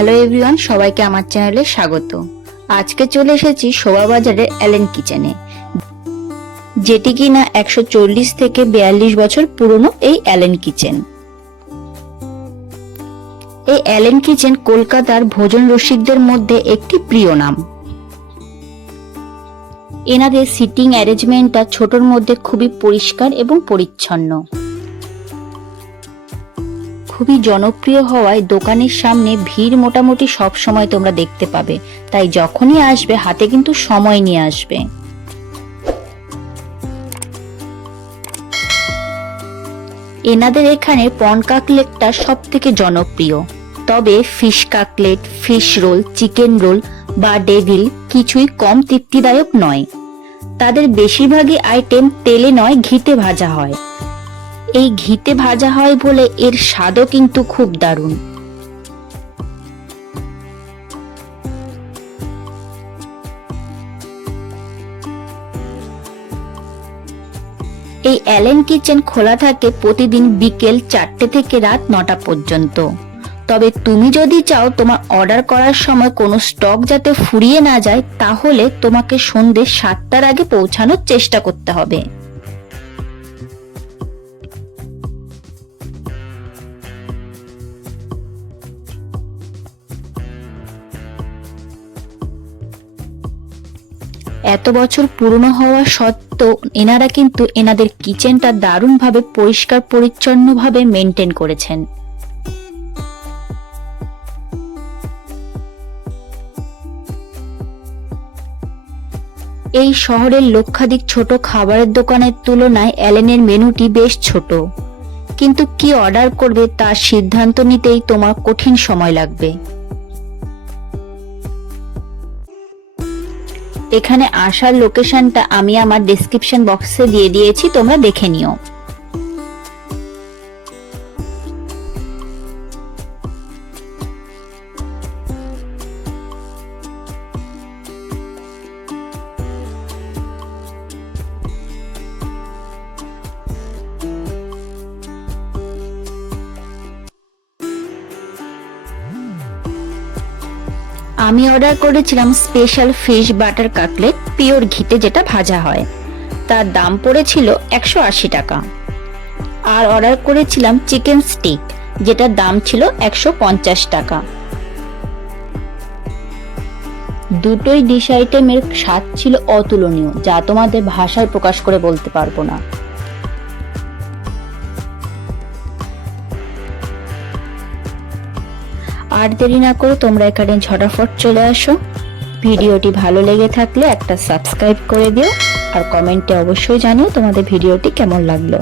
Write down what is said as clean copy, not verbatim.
Hello everyone, সবাইকে আমার চ্যানেলে স্বাগত। আজকে চলে এসেছি শোভাবাজারের অ্যালেন কিচেনে, যেটি কিনা 140 থেকে 42 বছর পুরনো এই অ্যালেন কিচেন। এই অ্যালেন কিচেন কলকাতার ভোজন রসিকদের মধ্যে একটি প্রিয় নাম। এনাদের সিটিং অ্যারেঞ্জমেন্টটা ছোটর মধ্যে খুবই পরিষ্কার এবং পরিচ্ছন্ন। খুবই জনপ্রিয় হওয়ায় দোকানের সামনে ভিড় মোটামুটি সব সময় তোমরা দেখতে পাবে, তাই যখনই আসবে হাতে কিন্তু সময় নিয়ে আসবে। এনাদের এখানে পন কাকলেটটা সব থেকে জনপ্রিয়, তবে fish কাকলেট, fish role, chicken roll বা ডেভিল কিছুই কম তৃপ্তিদায়ক নয়। তাদের বেশিরভাগই আইটেম তেলে নয় ঘিতে ভাজা হয়। এই ঘিতে ভাজা হয় বলে এর স্বাদও কিন্তু খুব দারুণ। এই অ্যালেন কিচেন খোলা থাকে প্রতিদিন বিকেল 4টে থেকে রাত 9টা পর্যন্ত। তবে তুমি যদি চাও তোমার অর্ডার করার সময় কোনো স্টক যাতে ফুরিয়ে না যায়, তাহলে তোমাকে সন্ধ্যে 7টার আগে পৌঁছানোর চেষ্টা করতে হবে। এত বছর পুরনো হওয়া সত্ত্বেও এনারা কিন্তু এনাদের কিচেনটা দারুণভাবে পরিষ্কার পরিচ্ছন্নভাবে মেনটেন করেছেন। এই শহরের লক্ষাধিক ছোট খাবারের দোকানের তুলনায় অ্যালেনের মেনুটি বেশ ছোট, কিন্তু কি অর্ডার করবে তার সিদ্ধান্ত নিতেই তোমার কঠিন সময় লাগবে। এখানে আসার লোকেশনটা আমি আমার ডেসক্রিপশন বক্সে দিয়ে দিয়েছি, তোমরা দেখে নিও। আমি অর্ডার করেছিলাম special fish butter cutlet pure ঘিতে, যেটা ভাজা হয়। তার দাম পড়েছিল 180 টাকা। আর অর্ডার করেছিলাম চিকেন স্টিক, যেটার দাম ছিল 150 টাকা। দুটোই ডিশ আইটেমের স্বাদ ছিল অতুলনীয়, যা তোমাদের ভাষায় প্রকাশ করে বলতে পারবো না। আর দেরি না করে তোমরা এখানে ঝটাফট চলে আসো। ভিডিওটি ভালো লেগে থাকলে একটা সাবস্ক্রাইব করে দিও, আর কমেন্টে অবশ্যই জানিও তোমাদের ভিডিওটি কেমন লাগলো।